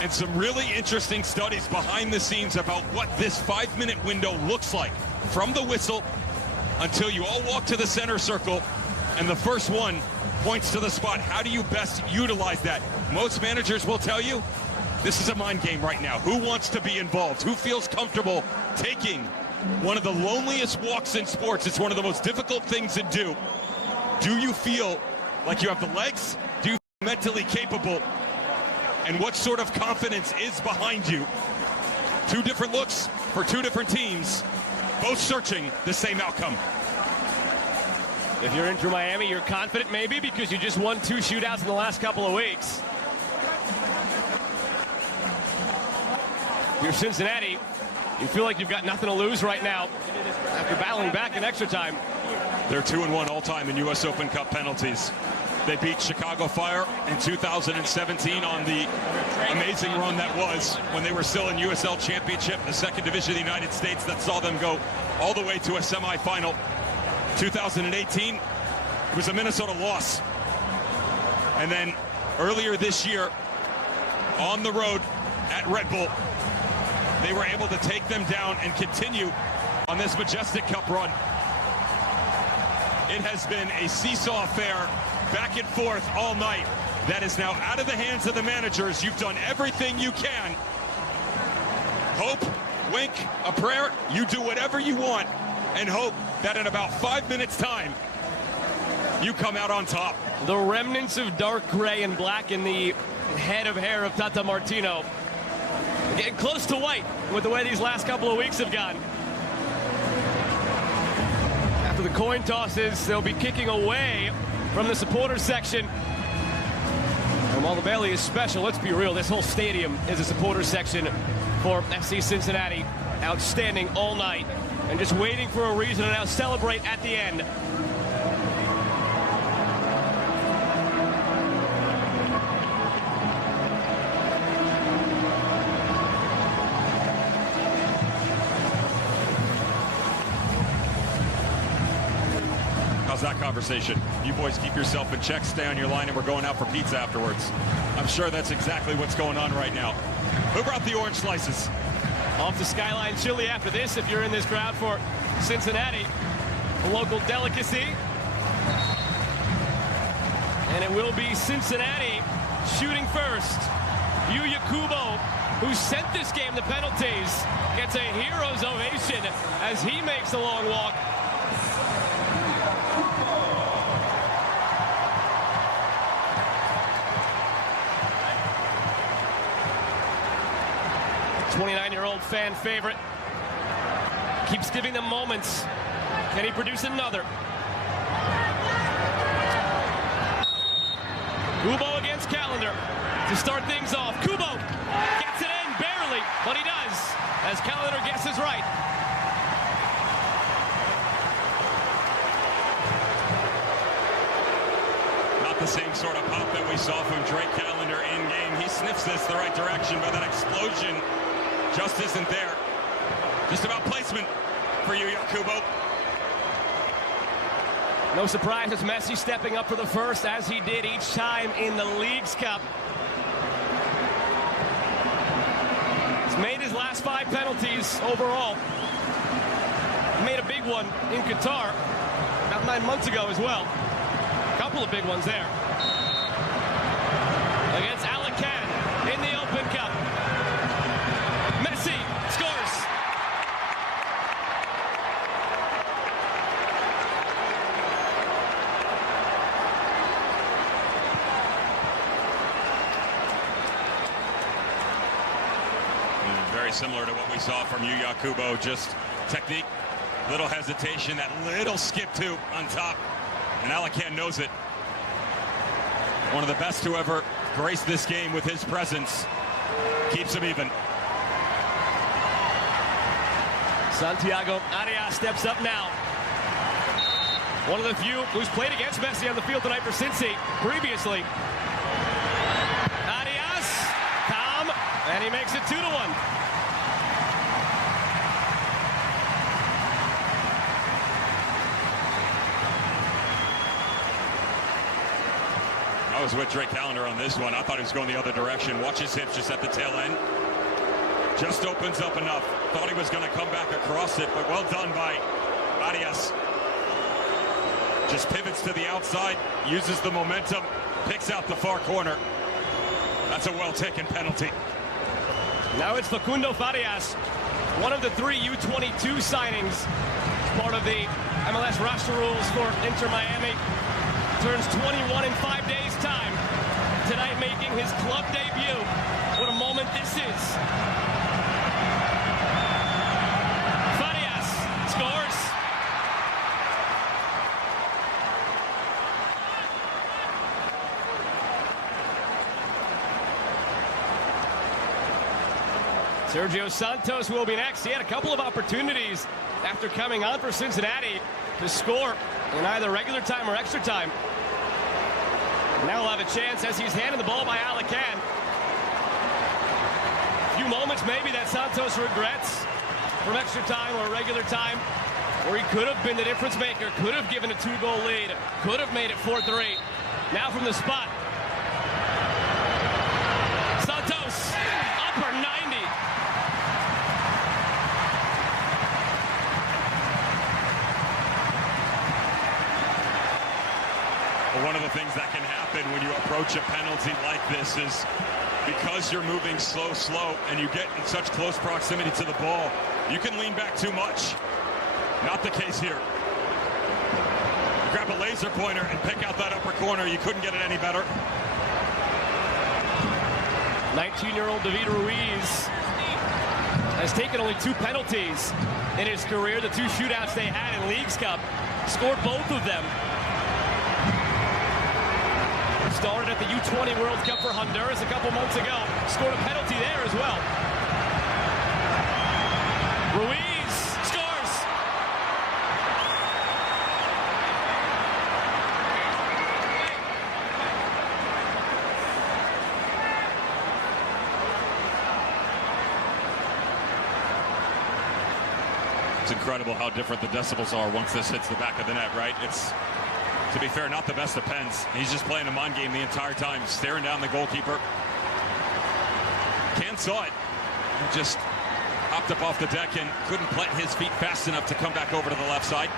And some really interesting studies behind the scenes about what this 5-minute window looks like from the whistle until you all walk to the center circle and the first one points to the spot. How do you best utilize that? Most managers will tell you this is a mind game right now. Who wants to be involved? Who feels comfortable taking one of the loneliest walks in sports? It's one of the most difficult things to do. Do you feel like you have the legs? Do you feel mentally capable? And what sort of confidence is behind you? Two different looks for two different teams, both searching the same outcome. If you're Inter Miami, you're confident maybe because you just won 2 shootouts in the last couple of weeks. If you're Cincinnati, you feel like you've got nothing to lose right now after battling back in extra time. They're 2-1 all-time in U.S. Open Cup penalties. They beat Chicago Fire in 2017 on the amazing run that was when they were still in USL Championship, the second division of the United States that saw them go all the way to a semifinal. 2018, it was a Minnesota loss. And then earlier this year, on the road at Red Bull, they were able to take them down and continue on this majestic cup run. It has been a seesaw affair, back and forth all night. That is now out of the hands of the managers. You've done everything you can. Hope, wink, a prayer. You do whatever you want and hope that in about 5 minutes time, you come out on top. The remnants of dark gray and black in the head of hair of Tata Martino. Getting close to white with the way these last couple of weeks have gone. After the coin tosses, they'll be kicking away from the supporters section. And while the Bailey is special, let's be real, this whole stadium is a supporters section for FC Cincinnati. Outstanding all night and just waiting for a reason to now celebrate at the end. How's that conversation? You boys keep yourself in check, stay on your line, and we're going out for pizza afterwards. I'm sure that's exactly what's going on right now. Who brought the orange slices? Off to Skyline Chili after this, if you're in this crowd for Cincinnati, a local delicacy. And it will be Cincinnati shooting first. Yuya Kubo, who sent this game to penalties, gets a hero's ovation as he makes the long walk. The 29-year-old fan favorite keeps giving them moments. Can he produce another? Kubo against Callender to start things off. Kubo gets it in barely, but he does as Callender guesses right. Not the same sort of pop that we saw from Drake Callender in game. He sniffs this the right direction, but that explosion just isn't there. Just about placement for you, Kubo. No surprise, it's Messi stepping up for the first, as he did each time in the Leagues Cup. He's made his last 5 penalties overall. He made a big one in Qatar about 9 months ago as well. A couple of big ones there. Against Alacan in the Open Cup. Messi scores. Very similar to what we saw from Yuya Kubo, just technique, little hesitation, that little skip too on top, and Alacan knows it. One of the best to ever grace this game with his presence, keeps him even. Santiago Arias steps up now. One of the few who's played against Messi on the field tonight for Cincy previously. Arias, calm, and he makes it 2-1. That was with Drake Callender on this one. I thought he was going the other direction. Watch his hips just at the tail end. Just opens up enough. Thought he was going to come back across it, but well done by Arias. Just pivots to the outside, uses the momentum, picks out the far corner. That's a well-taken penalty. Now it's Facundo Farias, one of the 3 U22 signings, part of the MLS roster rules for Inter Miami. Turns 21 in 5 days' time. Tonight making his club debut. What a moment this is. Farias scores. Sergio Santos will be next. He had a couple of opportunities after coming on for Cincinnati to score in either regular time or extra time. Now he'll have a chance as he's handed the ball by Alacan. A few moments maybe that Santos regrets from extra time or regular time, where he could have been the difference maker, could have given a 2-goal lead, could have made it 4-3. Now from the spot, Santos, upper 90. One of the things that can happen when you approach a penalty like this is because you're moving slow, and you get in such close proximity to the ball, you can lean back too much. Not the case here. You grab a laser pointer and pick out that upper corner. You couldn't get it any better. 19-year-old David Ruiz has taken only 2 penalties in his career. The 2 shootouts they had in Leagues Cup, scored both of them. Started at the U20 World Cup for Honduras a couple months ago. Scored a penalty there as well. Ruiz scores. It's incredible how different the decibels are once this hits the back of the net, right? It's, to be fair, not the best of pens. He's just playing a mind game the entire time, staring down the goalkeeper. Can saw it. He just hopped up off the deck and couldn't plant his feet fast enough to come back over to the left side.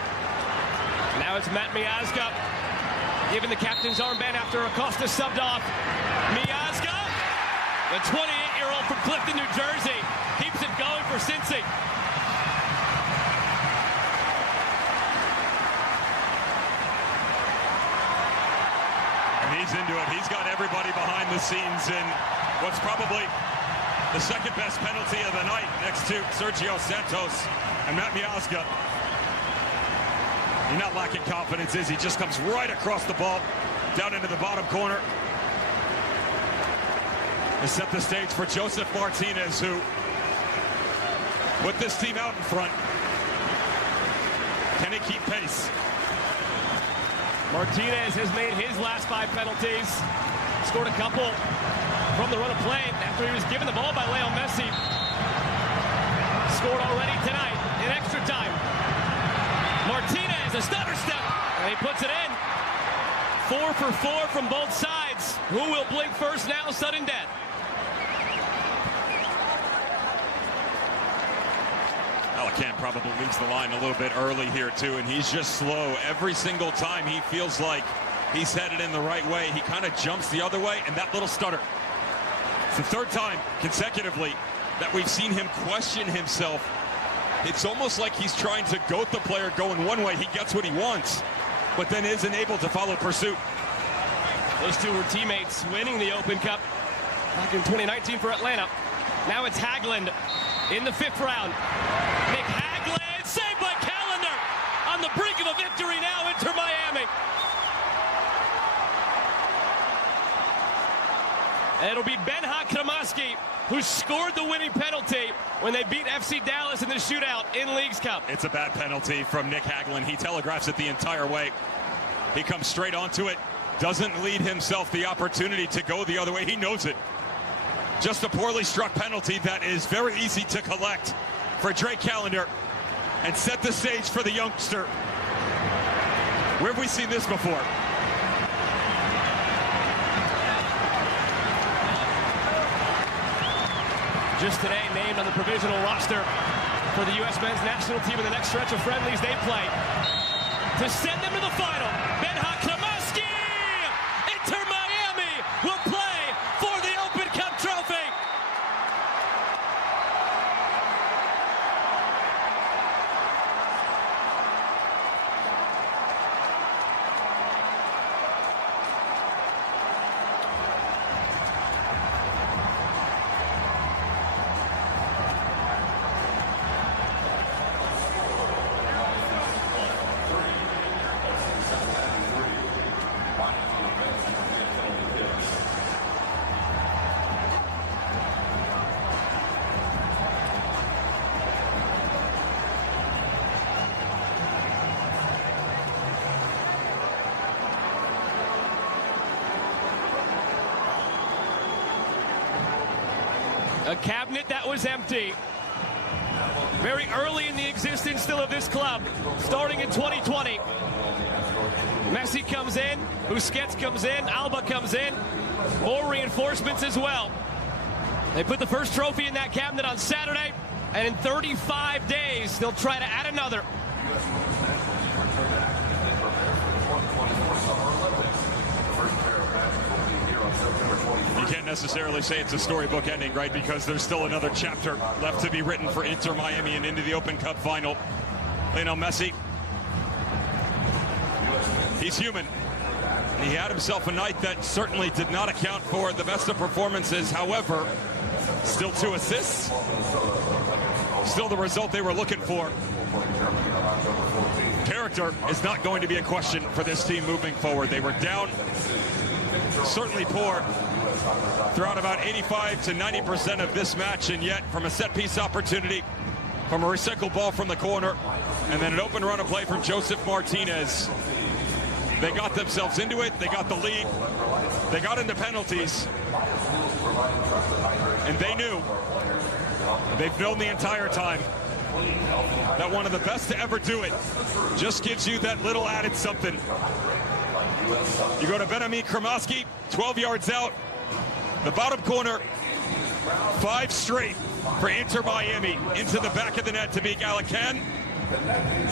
Now it's Matt Miazga giving the captain's armband after Acosta subbed off. Miazga, the 28-year-old from Clifton, New Jersey, keeps it going for Cincy. He's into it. He's got everybody behind the scenes in what's probably the second best penalty of the night, next to Sergio Santos and Matt Miazga. He's not lacking confidence, is he? Just comes right across the ball, down into the bottom corner. They set the stage for Joseph Martinez, who put this team out in front. Can he keep pace? Martinez has made his last 5 penalties. Scored a couple from the run of play after he was given the ball by Leo Messi. Scored already tonight in extra time. Martinez, a stutter step, and he puts it in. 4 for 4 from both sides. Who will blink first now? Sudden death. Alacan probably leaves the line a little bit early here too, and he's just slow. Every single time he feels like he's headed in the right way, he kind of jumps the other way, and that little stutter. It's the 3rd time consecutively that we've seen him question himself. It's almost like he's trying to goat the player going one way. He gets what he wants, but then isn't able to follow pursuit. Those 2 were teammates winning the Open Cup back in 2019 for Atlanta. Now it's Haglund in the 5th round. Nick Haglund, saved by Callender, on the brink of a victory now, Inter Miami. And it'll be Benha Kramaski who scored the winning penalty when they beat FC Dallas in the shootout in Leagues Cup. It's a bad penalty from Nick Haglund. He telegraphs it the entire way. He comes straight onto it, doesn't lead himself the opportunity to go the other way. He knows it. Just a poorly struck penalty that is very easy to collect for Drake Callender and set the stage for the youngster. Where have we seen this before? just today named on the provisional roster for the U.S. men's national team in the next stretch of friendlies they play. To send them to the final, Benha Kramaski! Inter Miami will play for the Open Cup trophy! A cabinet that was empty. Very early in the existence still of this club, starting in 2020. Messi comes in, Busquets comes in, Alba comes in, more reinforcements as well. They put the first trophy in that cabinet on Saturday, and in 35 days, they'll try to add another. You can't necessarily say it's a storybook ending, right? Because there's still another chapter left to be written for Inter Miami and into the Open Cup final. Lionel Messi, he's human. He had himself a night that certainly did not account for the best of performances. However, still 2 assists. Still the result they were looking for. Character is not going to be a question for this team moving forward. They were down, certainly poor, throughout about 85 to 90% of this match, and yet from a set-piece opportunity, from a recycled ball from the corner, and then an open run of play from Joseph Martinez, they got themselves into it, they got the lead, they got into penalties, and they knew, they've known the entire time, that one of the best to ever do it just gives you that little added something. You go to Benjamin Kramaski, 12 yards out, the bottom corner, 5 straight for Inter Miami into the back of the net to beat Alacan.